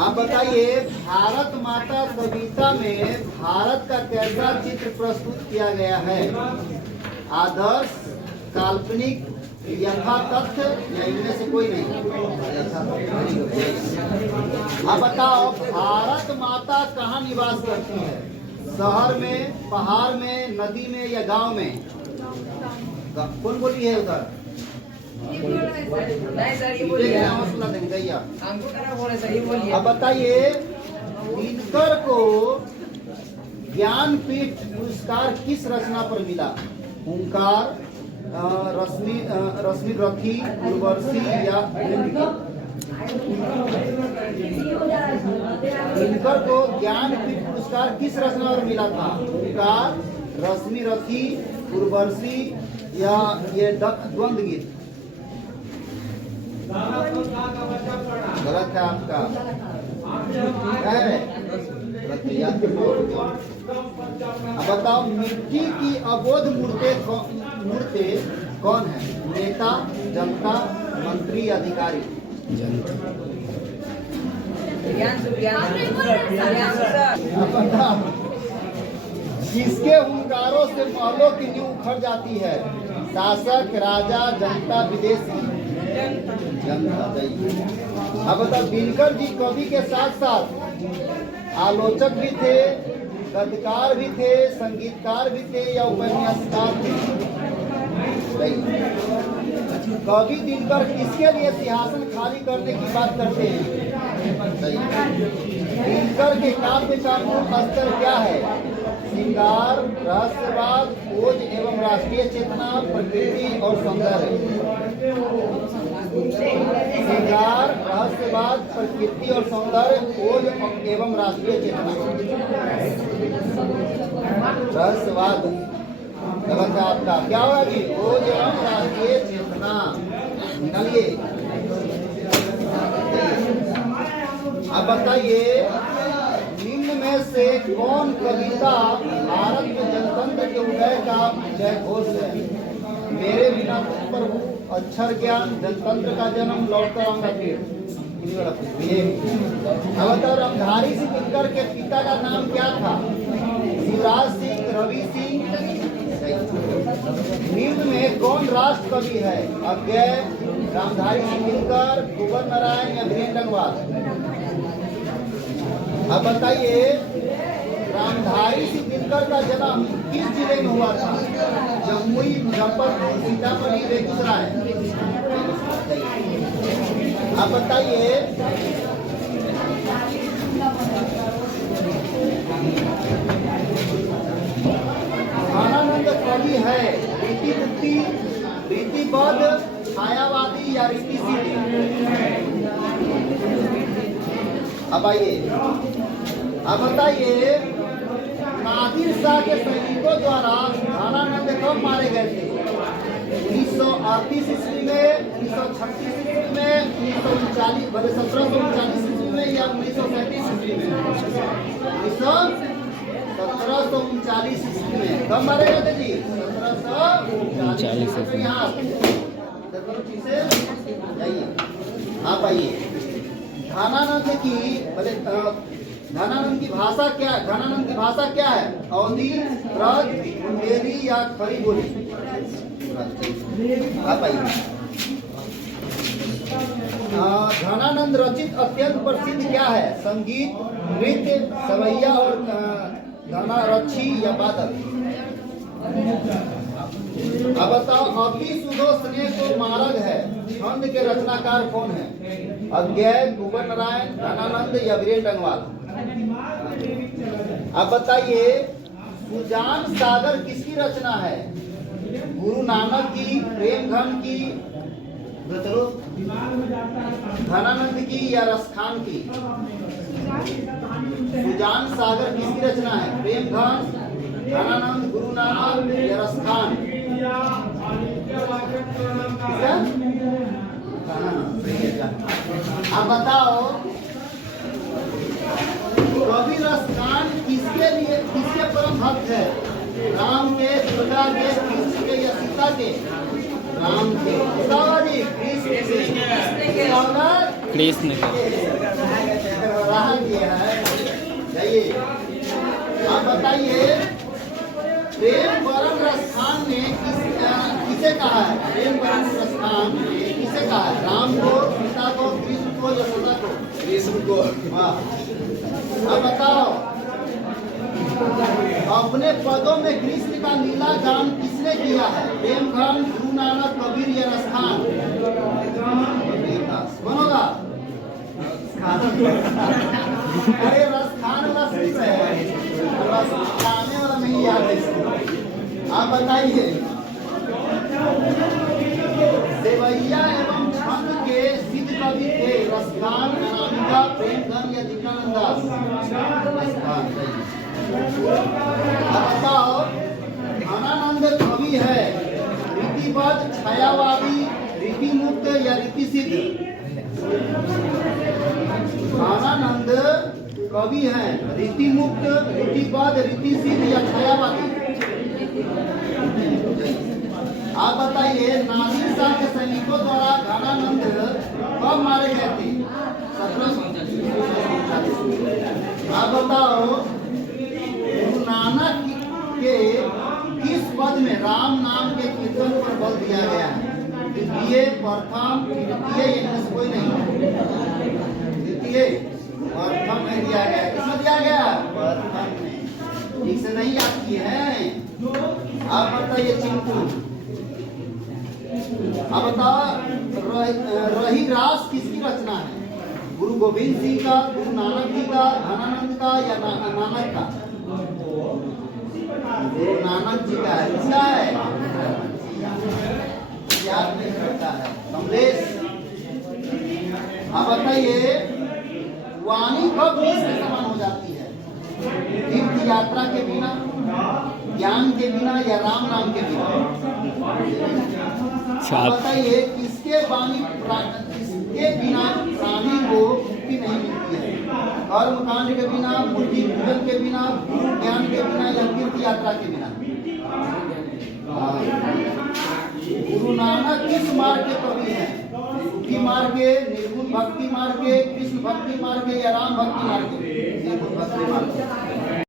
आप बताइए, भारत माता कविता में भारत का कैसा चित्र प्रस्तुत किया गया है? आदर्श, काल्पनिक, यथातथ्य या इनमें से कोई नहीं? आप बताओ, भारत माता कहाँ निवास करती है? शहर में, पहाड़ में, नदी में या गांव में? कौन बोली है उधर? नहीं सर, ये बोलिए। हौसला देंगे भैया। हमको क्या बोले सर, ये बोलिए। अब बताइए, दिनकर को ज्ञानपीठ पुरस्कार किस रचना पर मिला? ओंकार, रश्मि रथी, उर्वशी या दिनकर को ज्ञानपीठ पुरस्कार किस रचना पर मिला था? ओंकार, रश्मि रथी, उर्वशी या ये द्वंद्व गीत? गलत है आपका। अब बताओ, मिट्टी की अबोध मूर्ति कौन है? नेता, जनता, मंत्री, अधिकारी? जनता। अब बताओ, किसके हुंकारों से महलों की नींव उखड़ जाती है? शासक, राजा, जनता, विदेशी? जनता। अब बताओ, दिनकर जी कवि के साथ साथ आलोचक भी थे, गद्यकार भी थे, संगीतकार भी थे या उपन्यासकार थे? कवि दिनकर किसके लिए सिंहासन खाली करने की बात करते हैं? दिनकर के काव्य का मूल स्तर क्या है? श्रृंगार, रहस्यवाद, खोज एवं राष्ट्रीय चेतना, प्रकृति और सौंदर्य? श्रृंगार, रहस्यवाद, प्रकृति और सौंदर्य, खोज एवं राष्ट्रीय चेतना? रहस्यवाद। गलत है आपका। क्या होगा जी? खोज एवं राष्ट्रीय चेतना। निकालिए। अब बताइए, निम्न में से कौन कविता भारत में जनतंत्र के उदय का जय घोष है? मेरे बिना तुम प्रभु, अक्षर ज्ञान, जनतंत्र का जन्म, लौटकर आऊंगा फिर? अब तो रामधारी सिंह दिनकर के पिता का नाम क्या था? शिवराज सिंह, रवि सिंह? निम्न में कौन राष्ट्र कवि है? अज्ञेय, रामधारी सिंह दिनकर, कुंवर नारायण या वीरेंद्र डंगवाल? अब बताइए, रामधारी सिंह दिनकर का जन्म किस जिले में हुआ था? जमुई, मुजफ्फरपुर, सीतामढ़ी, बेगूसराय? अब बताइए, आनंद कवि है रीति मुक्ति, रीतिबद्ध, छायावादी या रीति सिद्धि? अब आइए, अब बताइए, नादिर शाह के सैनिकों द्वारा धनानंद कब मारे गए थे? 1938 ईस्वी में, 1936 ईस्वी में, 1739 ईस्वी में या 1937 ईस्वी में? 1739 ईस्वी में। कब मारे गए थे जी? 1739 ईस्वी। आप आइए। धनानंद की भाषा क्या? धनानंद की भाषा क्या है? अवधी, ब्रज, बुंदेली या खड़ी बोली? आप आइए। धनानंद रचित अत्यंत प्रसिद्ध क्या है? संगीत, नृत्य, सवैया और गाना, रक्षी या बादल? अब बताओ, अभी सुधो स्नेह को मार्ग है छंद के रचनाकार कौन है? अज्ञेय, कुंवर नारायण, धनानंद या वीरेंद्र डंगवाल? अब बताइए, सुजान सागर किसकी रचना है? गुरु नानक की, प्रेमघन की, धनानंद की या रसखान की? सुजान सागर किसकी रचना है? प्रेमघन, धनानंद, गुरु नानक या रसखान? अब बताओ, कवि रसखान किसके परम भक्त है? राम के, दुर्गा के, कृष्ण के या सीता के? राम के। कृष्ण के। किया है। जाइए, आप बताइए प्रेम वरण प्रस्थान में किसे कहा है? प्रेम वरण प्रस्थान में किसे कहा है? राम को, सीता को, कृष्ण को, यशोदा को? कृष्ण को। वाह, अब बताओ अपने पदों में कृष्ण का लीला गान किसने किया है? प्रेमघन, गुरु नानक, कबीर या रसखान? कौन होगा? अरे रसखान वाला सुन रहे हैं, रसखाने वाला नहीं याद है इसको। आप बताइए देवैया एवं छंद के सिद्ध कवि थे रसखान, अनामिका, प्रेमधन या दीनानंद दास? रसखान। अब बताओ धनानंद कवि है रीतिबद्ध, छायावादी, रीति मुक्त या रीति सिद्ध? धनानंद कवि है रीति मुक्त, रीतिबद्ध, रीति सिद्ध या छायावादी? आप बताइए नासिर शाह के सैनिकों द्वारा धनानंद कब मारे गए थे? 1749। आप बताओ गुरु नानक के किस पद में राम नाम के कीर्तन पर बल दिया गया है? द्वितीय, प्रथम, तृतीय, इनमें से कोई नहीं? द्वितीय, प्रथम में दिया गया। किसमें दिया गया? प्रथम में। ठीक से नहीं याद किए हैं। आप बताइए चिंटू, अब बताओ रही रास किसकी रचना है? गुरु गोविंद सिंह का, गुरु नानक जी का, धनानंद का या नानक का? गुरु नानक जी का है। किसका है? याद नहीं करता है कमलेश। अब बताइए वाणी कब किसके समान हो जाती है? तीर्थ यात्रा के बिना, ज्ञान के बिना या राम नाम के बिना? बताइए किसके बिना प्राणी को मुक्ति नहीं मिलती है? कर्म कांड के बिना, मूर्ति पूजन के बिना, ज्ञान के बिना या तीर्थ यात्रा के बिना? गुरु नानक किस मार्ग के कवि हैं? सूफी मार्ग के, निर्गुण भक्ति मार्ग के, कृष्ण भक्ति मार्ग के या राम भक्ति मार्ग के? निर्गुण भक्ति मार्ग।